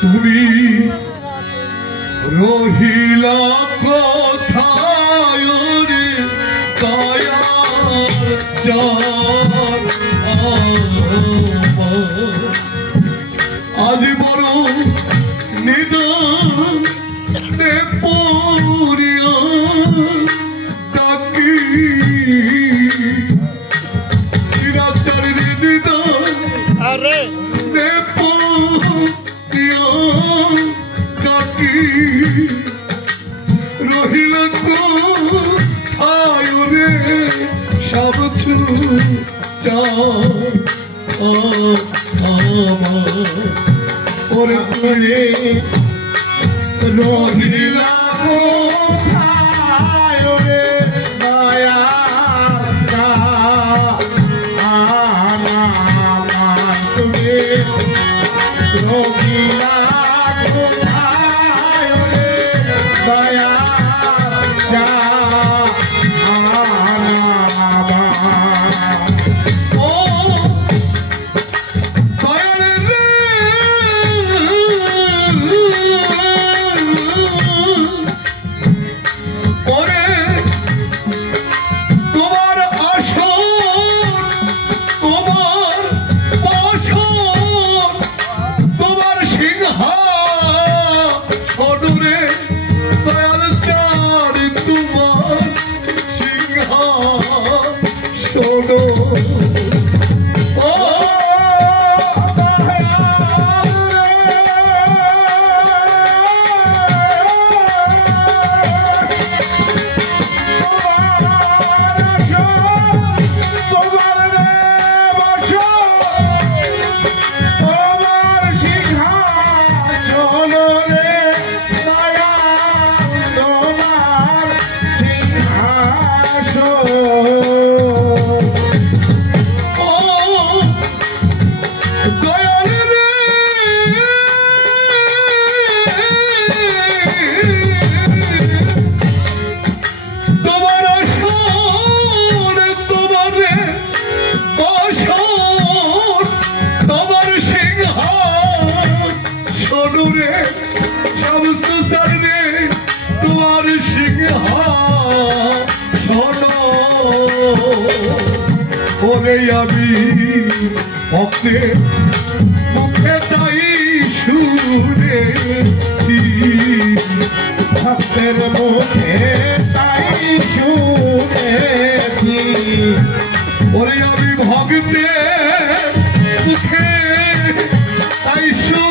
তুমি রহিলা কোথায় রে কায়ার জান আজ বড় ওরে রহিলা শাস্তের মুখে তাই শুনেছি। ওরে আমি ভগতে মুখে তাই শুনে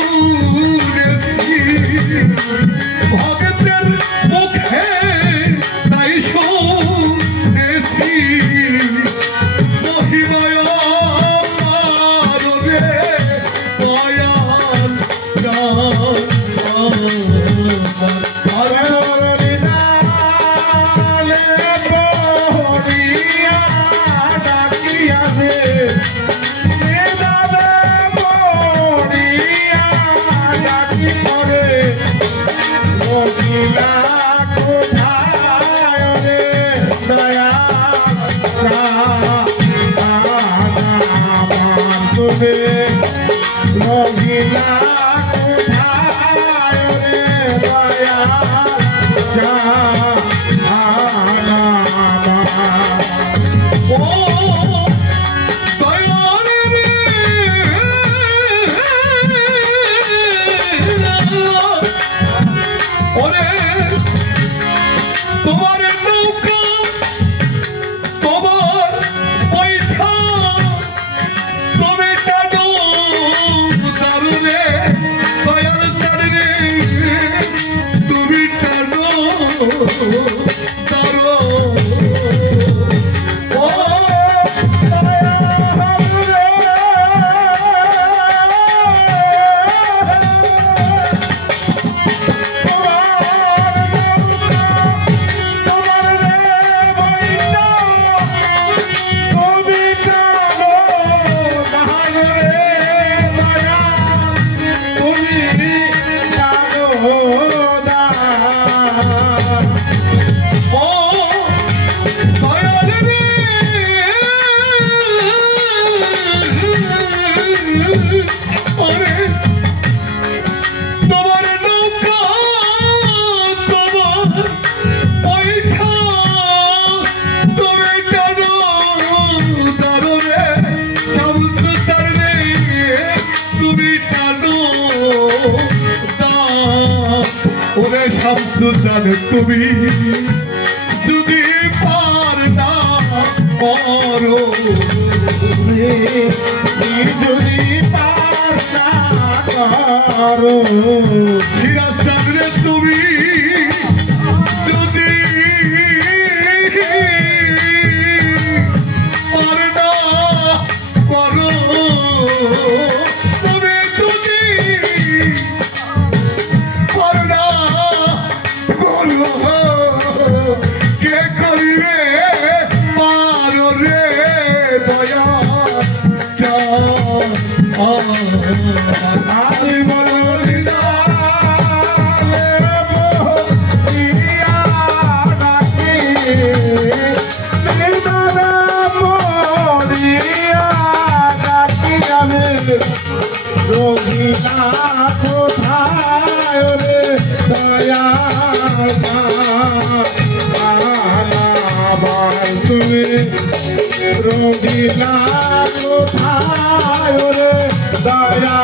রবিলা কোথায় দয়া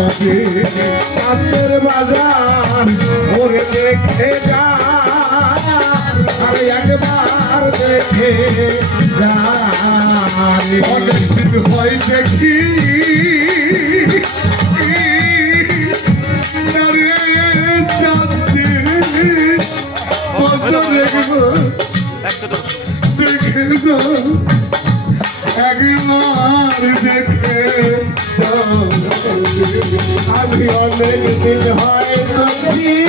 আমাকে চাঁদের বাজার ওরে দেখে যা। আর একবার দেখে যা হয় দেখি একদিন হয় সন্ধি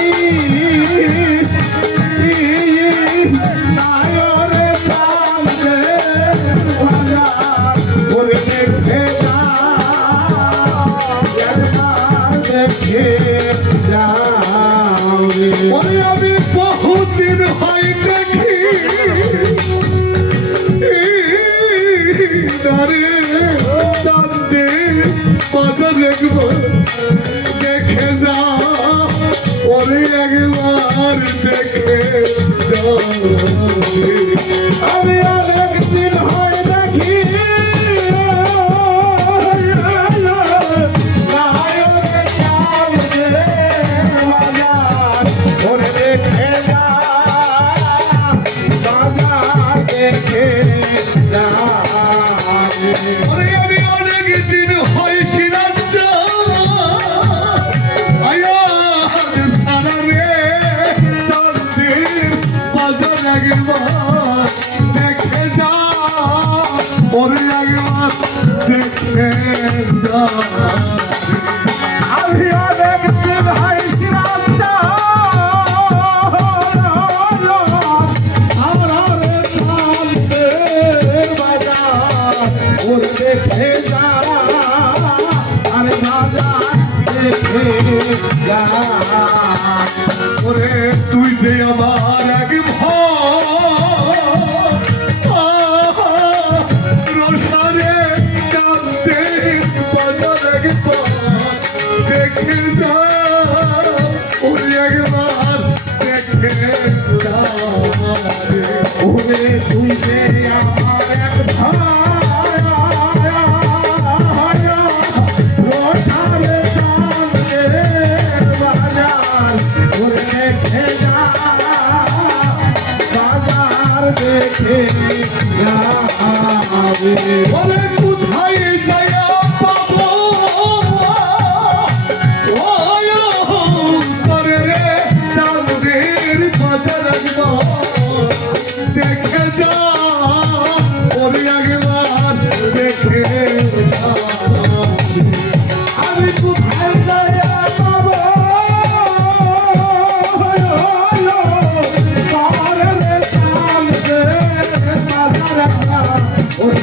আমি বহুদিন হয় দেখি দারে দান্তে পাতা দেখব 아, 아, 아.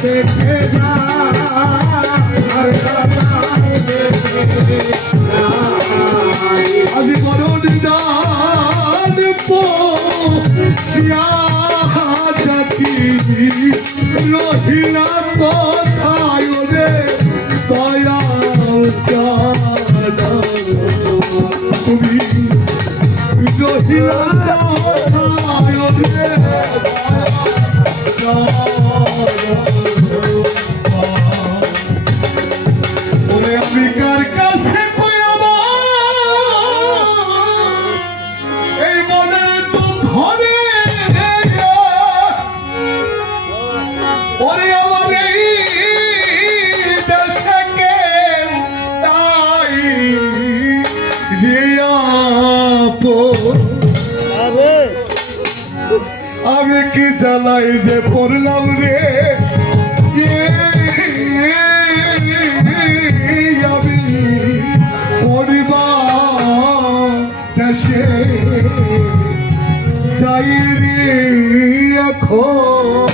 দেখে না ঘরে ওরে আমার দেশকে তাই আমি কি জ্বালাই যে পড়লাম রে? পাইবি এখন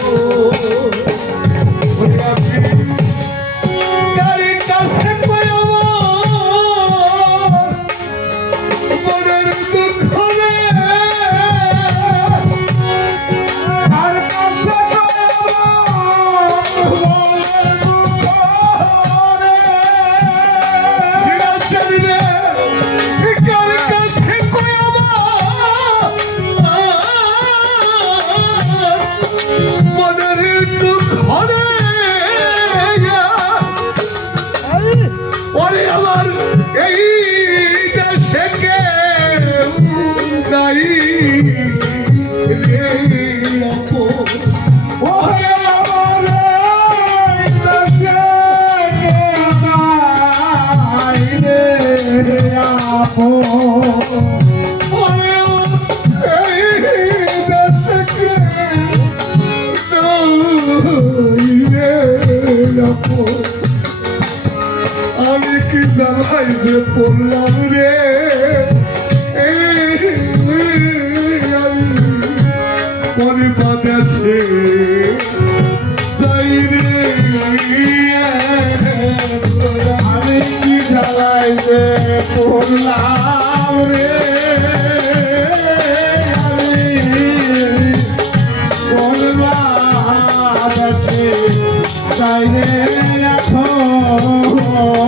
আমি কি দাঁড়াইতে পড়লাম রে? চাইলে এখন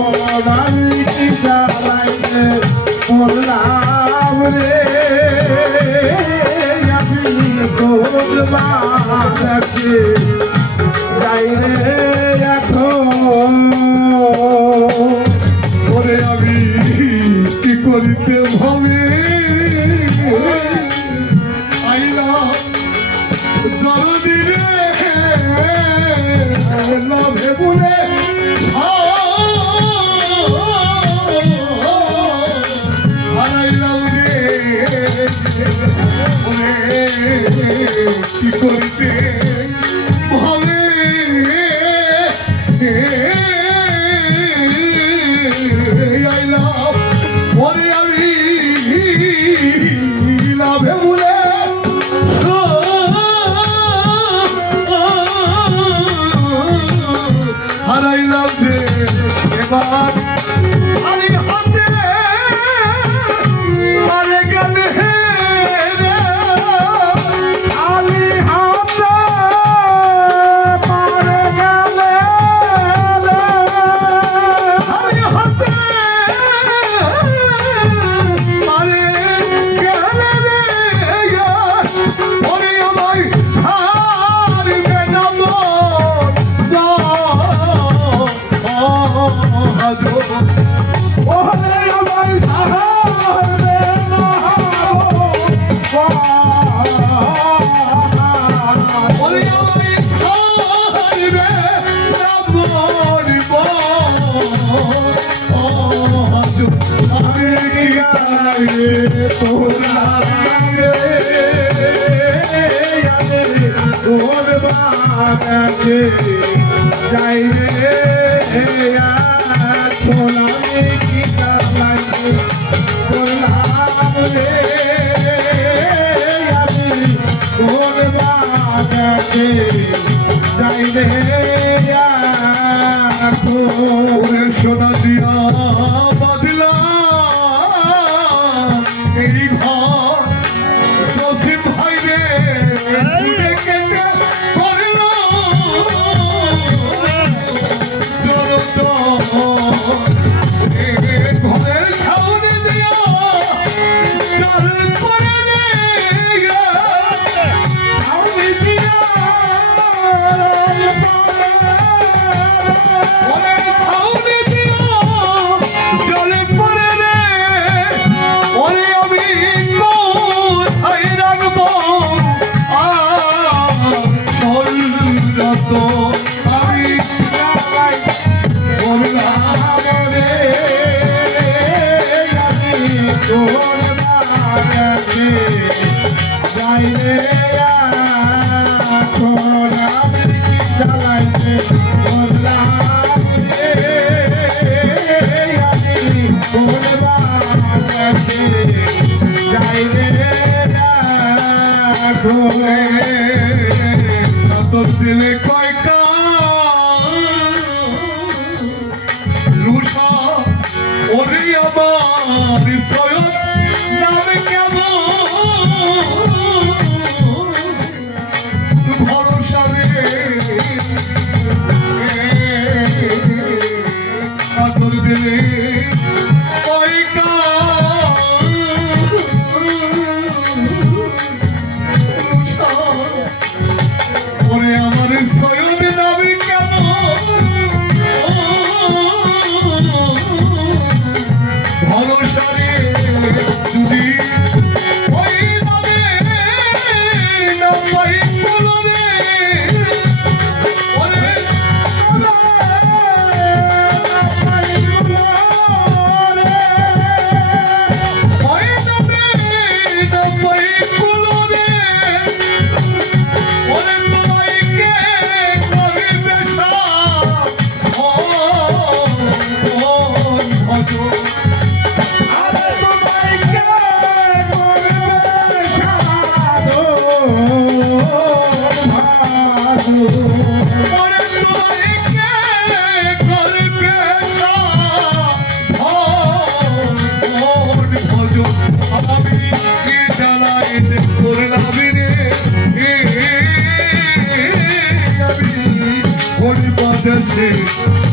হরিপদে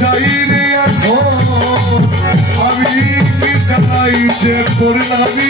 যাই রে এখন আমি কি জানাইতে করলাম রে